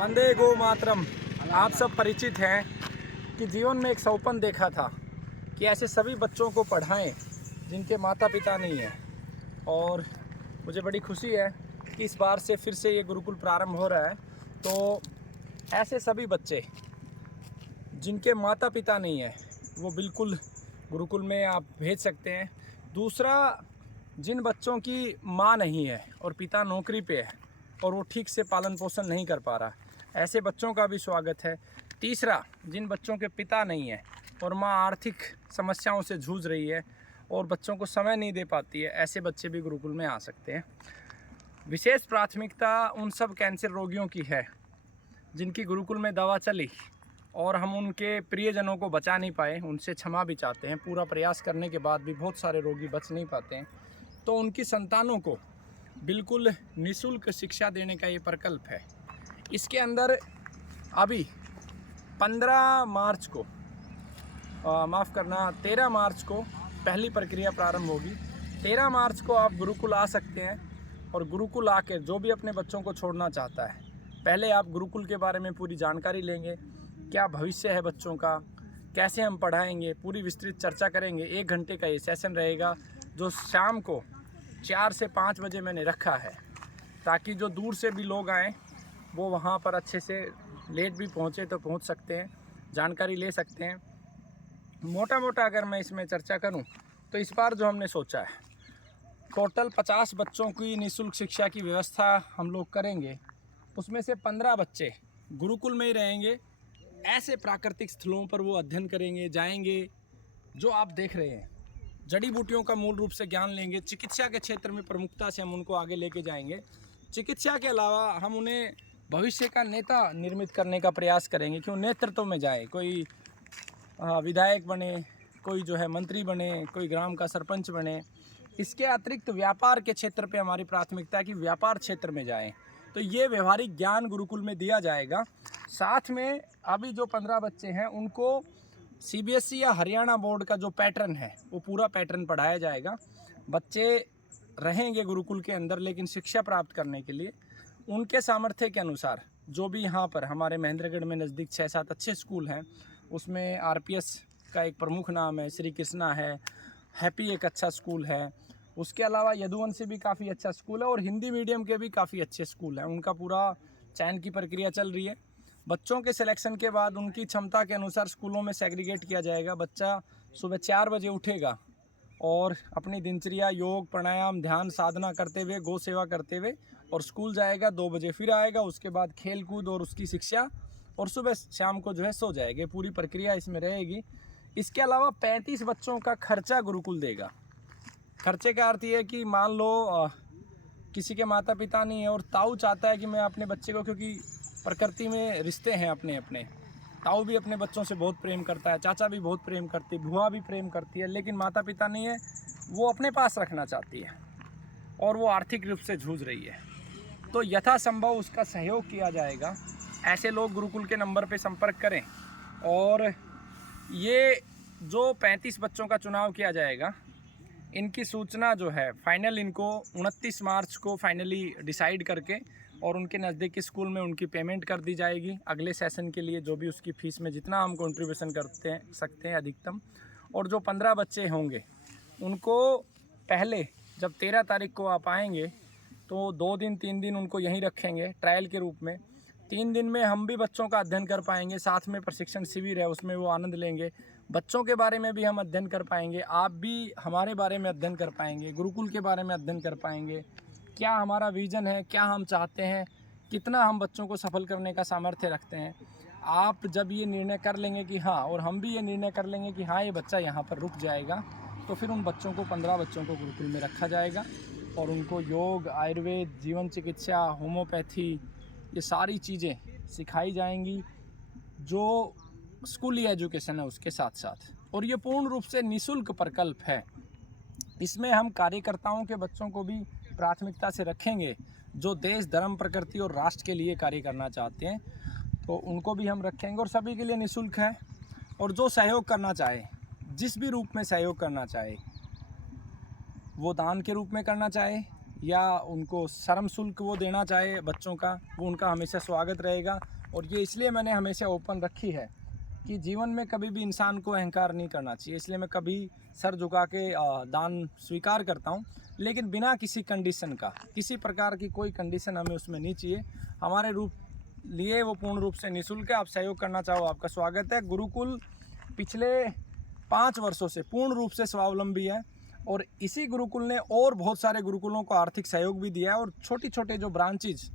वंदे गो मातरम। आप सब परिचित हैं कि जीवन में एक सपन देखा था कि ऐसे सभी बच्चों को पढ़ाएं जिनके माता पिता नहीं हैं। और मुझे बड़ी खुशी है कि इस बार से फिर से ये गुरुकुल प्रारंभ हो रहा है। तो ऐसे सभी बच्चे जिनके माता पिता नहीं हैं वो बिल्कुल गुरुकुल में आप भेज सकते हैं। दूसरा, जिन बच्चों की माँ नहीं है और पिता नौकरी पे है और वो ठीक से पालन पोषण नहीं कर पा रहा, ऐसे बच्चों का भी स्वागत है। तीसरा, जिन बच्चों के पिता नहीं है और माँ आर्थिक समस्याओं से जूझ रही है और बच्चों को समय नहीं दे पाती है, ऐसे बच्चे भी गुरुकुल में आ सकते हैं। विशेष प्राथमिकता उन सब कैंसर रोगियों की है जिनकी गुरुकुल में दवा चली और हम उनके प्रियजनों को बचा नहीं पाए। उनसे क्षमा भी चाहते हैं। पूरा प्रयास करने के बाद भी बहुत सारे रोगी बच नहीं पाते हैं। तो उनकी संतानों को बिल्कुल निःशुल्क शिक्षा देने का ये प्रकल्प है। इसके अंदर अभी 15 मार्च को 13 मार्च को पहली प्रक्रिया प्रारंभ होगी। 13 मार्च को आप गुरुकुल आ सकते हैं और गुरुकुल आकर जो भी अपने बच्चों को छोड़ना चाहता है, पहले आप गुरुकुल के बारे में पूरी जानकारी लेंगे। क्या भविष्य है बच्चों का, कैसे हम पढ़ाएंगे, पूरी विस्तृत चर्चा करेंगे। 1 घंटे का ये सेशन रहेगा जो शाम को 4 से 5 बजे मैंने रखा है, ताकि जो दूर से भी लोग आएँ वो वहाँ पर अच्छे से, लेट भी पहुँचे तो पहुँच सकते हैं, जानकारी ले सकते हैं। मोटा मोटा अगर मैं इसमें चर्चा करूं तो इस बार जो हमने सोचा है, टोटल 50 बच्चों की निःशुल्क शिक्षा की व्यवस्था हम लोग करेंगे। उसमें से 15 बच्चे गुरुकुल में ही रहेंगे। ऐसे प्राकृतिक स्थलों पर वो अध्ययन करेंगे, जाएंगे जो आप देख रहे हैं। जड़ी बूटियों का मूल रूप से ज्ञान लेंगे। चिकित्सा के क्षेत्र में प्रमुखता से हम उनको आगे लेके जाएंगे। चिकित्सा के अलावा हम उन्हें भविष्य का नेता निर्मित करने का प्रयास करेंगे कि वो नेतृत्व में जाए। कोई विधायक बने, कोई जो है मंत्री बने, कोई ग्राम का सरपंच बने। इसके अतिरिक्त व्यापार के क्षेत्र पे हमारी प्राथमिकता है कि व्यापार क्षेत्र में जाएं। तो ये व्यवहारिक ज्ञान गुरुकुल में दिया जाएगा। साथ में अभी जो 15 बच्चे हैं उनको सीबीएसई या हरियाणा बोर्ड का जो पैटर्न है वो पूरा पैटर्न पढ़ाया जाएगा। बच्चे रहेंगे गुरुकुल के अंदर, लेकिन शिक्षा प्राप्त करने के लिए उनके सामर्थ्य के अनुसार जो भी यहाँ पर हमारे महेंद्रगढ़ में नज़दीक 6-7 अच्छे स्कूल हैं, उसमें आरपीएस का एक प्रमुख नाम है, श्री कृष्णा है, हैप्पी एक अच्छा स्कूल है। उसके अलावा यदुवंशी भी काफ़ी अच्छा स्कूल है और हिंदी मीडियम के भी काफ़ी अच्छे स्कूल हैं। उनका पूरा चयन की प्रक्रिया चल रही है। बच्चों के सिलेक्शन के बाद उनकी क्षमता के अनुसार स्कूलों में सेग्रीगेट किया जाएगा। बच्चा सुबह 4 बजे उठेगा और अपनी दिनचर्या योग प्राणायाम ध्यान साधना करते हुए, गौ सेवा करते हुए और स्कूल जाएगा। 2 बजे फिर आएगा। उसके बाद खेल कूद और उसकी शिक्षा, और सुबह शाम को जो है सो जाएगी। पूरी प्रक्रिया इसमें रहेगी। इसके अलावा 35 बच्चों का खर्चा गुरुकुल देगा। खर्चे का अर्थ ये है कि मान लो किसी के माता पिता नहीं है और ताऊ चाहता है कि मैं अपने बच्चे को, क्योंकि प्रकृति में रिश्ते हैं अपने अपने, ताऊ भी अपने बच्चों से बहुत प्रेम करता है, चाचा भी बहुत प्रेम करती है, बुआ भी प्रेम करती है, लेकिन माता पिता नहीं है, वो अपने पास रखना चाहती है और वो आर्थिक रूप से जूझ रही है। तो यथासंभव उसका सहयोग किया जाएगा। ऐसे लोग गुरुकुल के नंबर पे संपर्क करें। और ये जो 35 बच्चों का चुनाव किया जाएगा, इनकी सूचना जो है फाइनल इनको 29 मार्च को फाइनली डिसाइड करके और उनके नज़दीकी स्कूल में उनकी पेमेंट कर दी जाएगी अगले सेशन के लिए, जो भी उसकी फ़ीस में जितना हम कंट्रीब्यूशन करते सकते हैं अधिकतम। और जो 15 बच्चे होंगे उनको पहले, जब 13 तारीख को आप आएंगे तो 2 दिन 3 दिन उनको यहीं रखेंगे ट्रायल के रूप में। 3 दिन में हम भी बच्चों का अध्ययन कर पाएंगे। साथ में प्रशिक्षण शिविर है, उसमें वो आनंद लेंगे। बच्चों के बारे में भी हम अध्ययन कर पाएंगे। आप भी हमारे बारे में अध्ययन कर पाएंगे, गुरुकुल के बारे में अध्ययन कर पाएंगे। क्या हमारा विज़न है, क्या हम चाहते हैं, कितना हम बच्चों को सफल करने का सामर्थ्य रखते हैं। आप जब ये निर्णय कर लेंगे कि हाँ, और हम भी ये निर्णय कर लेंगे कि हाँ ये बच्चा यहाँ पर रुक जाएगा, तो फिर उन बच्चों को 15 बच्चों को गुरुकुल में रखा जाएगा और उनको योग, आयुर्वेद, जीवन चिकित्सा, होम्योपैथी, ये सारी चीज़ें सिखाई जाएंगी जो स्कूली एजुकेशन है उसके साथ साथ। और ये पूर्ण रूप से निःशुल्क प्रकल्प है। इसमें हम कार्यकर्ताओं के बच्चों को भी प्राथमिकता से रखेंगे जो देश, धर्म, प्रकृति और राष्ट्र के लिए कार्य करना चाहते हैं, तो उनको भी हम रखेंगे। और सभी के लिए निःशुल्क है। और जो सहयोग करना चाहे, जिस भी रूप में सहयोग करना चाहे, वो दान के रूप में करना चाहे या उनको श्रम शुल्क वो देना चाहे बच्चों का, वो उनका हमेशा स्वागत रहेगा। और ये इसलिए मैंने हमेशा ओपन रखी है कि जीवन में कभी भी इंसान को अहंकार नहीं करना चाहिए, इसलिए मैं कभी सर झुका के दान स्वीकार करता हूँ, लेकिन बिना किसी कंडीशन का, किसी प्रकार की कोई कंडीशन हमें उसमें नहीं चाहिए। हमारे रूप लिए वो पूर्ण रूप से निःशुल्क है। आप सहयोग करना चाहो आपका स्वागत है। गुरुकुल पिछले 5 वर्षों से पूर्ण रूप से स्वावलंबी है और इसी गुरुकुल ने और बहुत सारे गुरुकुलों को आर्थिक सहयोग भी दिया है। और छोटी छोटे जो ब्रांचेज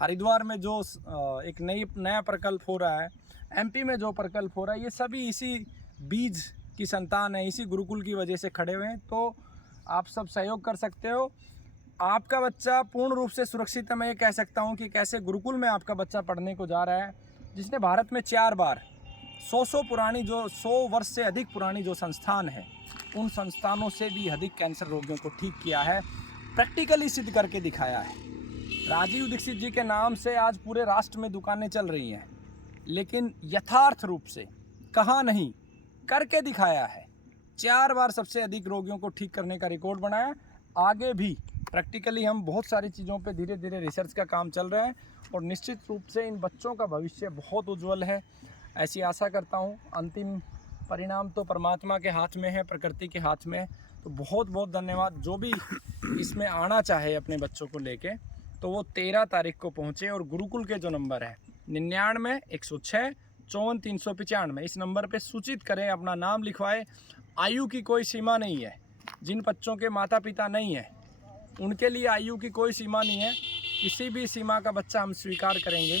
हरिद्वार में जो एक नया प्रकल्प हो रहा है, एमपी में जो प्रकल्प हो रहा है, ये सभी इसी बीज की संतान है, इसी गुरुकुल की वजह से खड़े हुए हैं। तो आप सब सहयोग कर सकते हो। आपका बच्चा पूर्ण रूप से सुरक्षित है। मैं ये कह सकता हूँ कि कैसे गुरुकुल में आपका बच्चा पढ़ने को जा रहा है, जिसने भारत में 4 बार 100 पुरानी, जो 100 वर्ष से अधिक पुरानी जो संस्थान है, उन संस्थानों से भी अधिक कैंसर रोगियों को ठीक किया है, प्रैक्टिकली सिद्ध करके दिखाया है। राजीव दीक्षित जी के नाम से आज पूरे राष्ट्र में दुकानें चल रही हैं, लेकिन यथार्थ रूप से कहा नहीं, करके दिखाया है। 4 बार सबसे अधिक रोगियों को ठीक करने का रिकॉर्ड बनाया। आगे भी प्रैक्टिकली हम बहुत सारी चीज़ों पे धीरे धीरे रिसर्च का काम चल रहा है और निश्चित रूप से इन बच्चों का भविष्य बहुत उज्जवल है, ऐसी आशा करता हूँ। अंतिम परिणाम तो परमात्मा के हाथ में है, प्रकृति के हाथ में है। तो बहुत बहुत धन्यवाद। जो भी इसमें आना चाहे अपने बच्चों को लेके, तो वो 13 तारीख को पहुँचे और गुरुकुल के जो नंबर है 99 106 54 395, इस नंबर पे सूचित करें, अपना नाम लिखवाएं। आयु की कोई सीमा नहीं है। जिन बच्चों के माता पिता नहीं हैं उनके लिए आयु की कोई सीमा नहीं है। किसी भी सीमा का बच्चा हम स्वीकार करेंगे,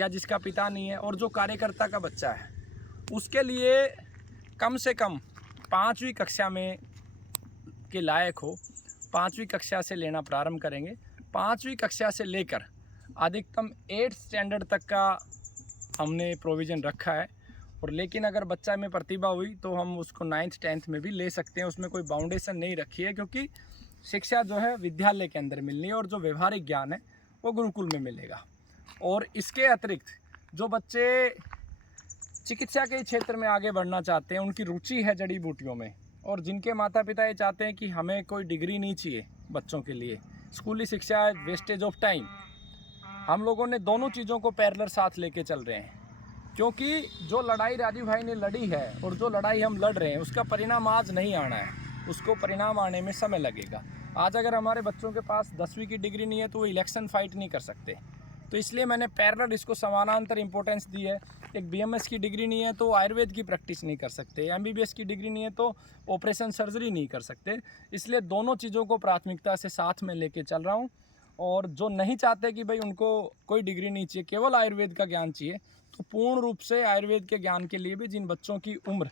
या जिसका पिता नहीं है और जो कार्यकर्ता का बच्चा है उसके लिए कम से कम 5वीं कक्षा में के लायक हो, 5वीं कक्षा से लेना प्रारंभ करेंगे। 5वीं कक्षा से लेकर अधिकतम 8th स्टैंडर्ड तक का हमने प्रोविज़न रखा है। और लेकिन अगर बच्चा में प्रतिभा हुई तो हम उसको 9th 10th में भी ले सकते हैं, उसमें कोई बाउंडेशन नहीं रखी है, क्योंकि शिक्षा जो है विद्यालय के अंदर मिलनी है और जो व्यवहारिक ज्ञान है वो गुरुकुल में मिलेगा। और इसके अतिरिक्त जो बच्चे चिकित्सा के क्षेत्र में आगे बढ़ना चाहते हैं, उनकी रुचि है जड़ी बूटियों में, और जिनके माता पिता ये चाहते हैं कि हमें कोई डिग्री नहीं चाहिए बच्चों के लिए, स्कूली शिक्षा है वेस्टेज ऑफ टाइम, हम लोगों ने दोनों चीज़ों को पैरेलल साथ लेके चल रहे हैं। क्योंकि जो लड़ाई राजीव भाई ने लड़ी है और जो लड़ाई हम लड़ रहे हैं, उसका परिणाम आज नहीं आना है, उसको परिणाम आने में समय लगेगा। आज अगर हमारे बच्चों के पास 10वीं की डिग्री नहीं है तो वो इलेक्शन फाइट नहीं कर सकते। तो इसलिए मैंने पैरेलल इसको समानांतर इंपॉर्टेंस दी है। एक BMS की डिग्री नहीं है तो आयुर्वेद की प्रैक्टिस नहीं कर सकते, MBBS की डिग्री नहीं है तो ऑपरेशन सर्जरी नहीं कर सकते। इसलिए दोनों चीज़ों को प्राथमिकता से साथ में लेके चल रहा हूँ। और जो नहीं चाहते कि भाई उनको कोई डिग्री नहीं चाहिए, केवल आयुर्वेद का ज्ञान चाहिए, तो पूर्ण रूप से आयुर्वेद के ज्ञान के लिए भी जिन बच्चों की उम्र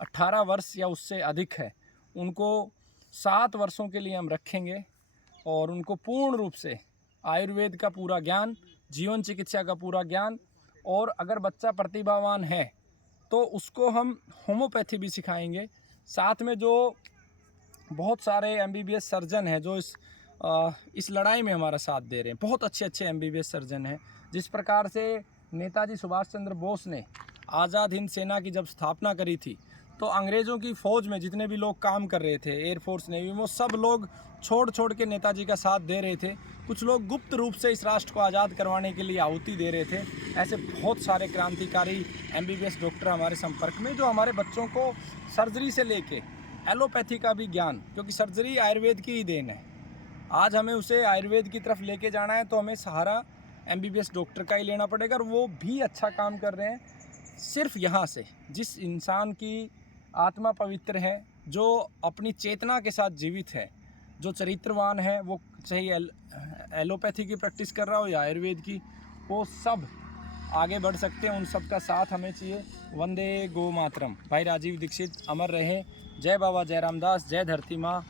18 वर्ष या उससे अधिक है, उनको 7 वर्षों के लिए हम रखेंगे और उनको पूर्ण रूप से आयुर्वेद का पूरा ज्ञान, जीवन चिकित्सा का पूरा ज्ञान, और अगर बच्चा प्रतिभावान है तो उसको हम होम्योपैथी भी सिखाएंगे। साथ में जो बहुत सारे MBBS सर्जन हैं जो इस लड़ाई में हमारा साथ दे रहे हैं, बहुत अच्छे अच्छे MBBS सर्जन हैं। जिस प्रकार से नेताजी सुभाष चंद्र बोस ने आज़ाद हिंद सेना की जब स्थापना करी थी, तो अंग्रेज़ों की फ़ौज में जितने भी लोग काम कर रहे थे, एयरफोर्स नेवी, वो सब लोग छोड़ के नेताजी का साथ दे रहे थे। कुछ लोग गुप्त रूप से इस राष्ट्र को आज़ाद करवाने के लिए आहुति दे रहे थे। ऐसे बहुत सारे क्रांतिकारी MBBS डॉक्टर हमारे संपर्क में, जो हमारे बच्चों को सर्जरी से लेके एलोपैथी का भी ज्ञान, क्योंकि सर्जरी आयुर्वेद की ही देन है, आज हमें उसे आयुर्वेद की तरफ लेके जाना है, तो हमें सहारा MBBS डॉक्टर का ही लेना पड़ेगा। और वो भी अच्छा काम कर रहे हैं। सिर्फ यहाँ से जिस इंसान की आत्मा पवित्र है, जो अपनी चेतना के साथ जीवित है, जो चरित्रवान है, वो चाहे एलोपैथी की प्रैक्टिस कर रहा हो या आयुर्वेद की, वो सब आगे बढ़ सकते हैं। उन सब का साथ हमें चाहिए। वंदे गो मातरम। भाई राजीव दीक्षित अमर रहे। जय बाबा जय रामदास, जय धरती माँ।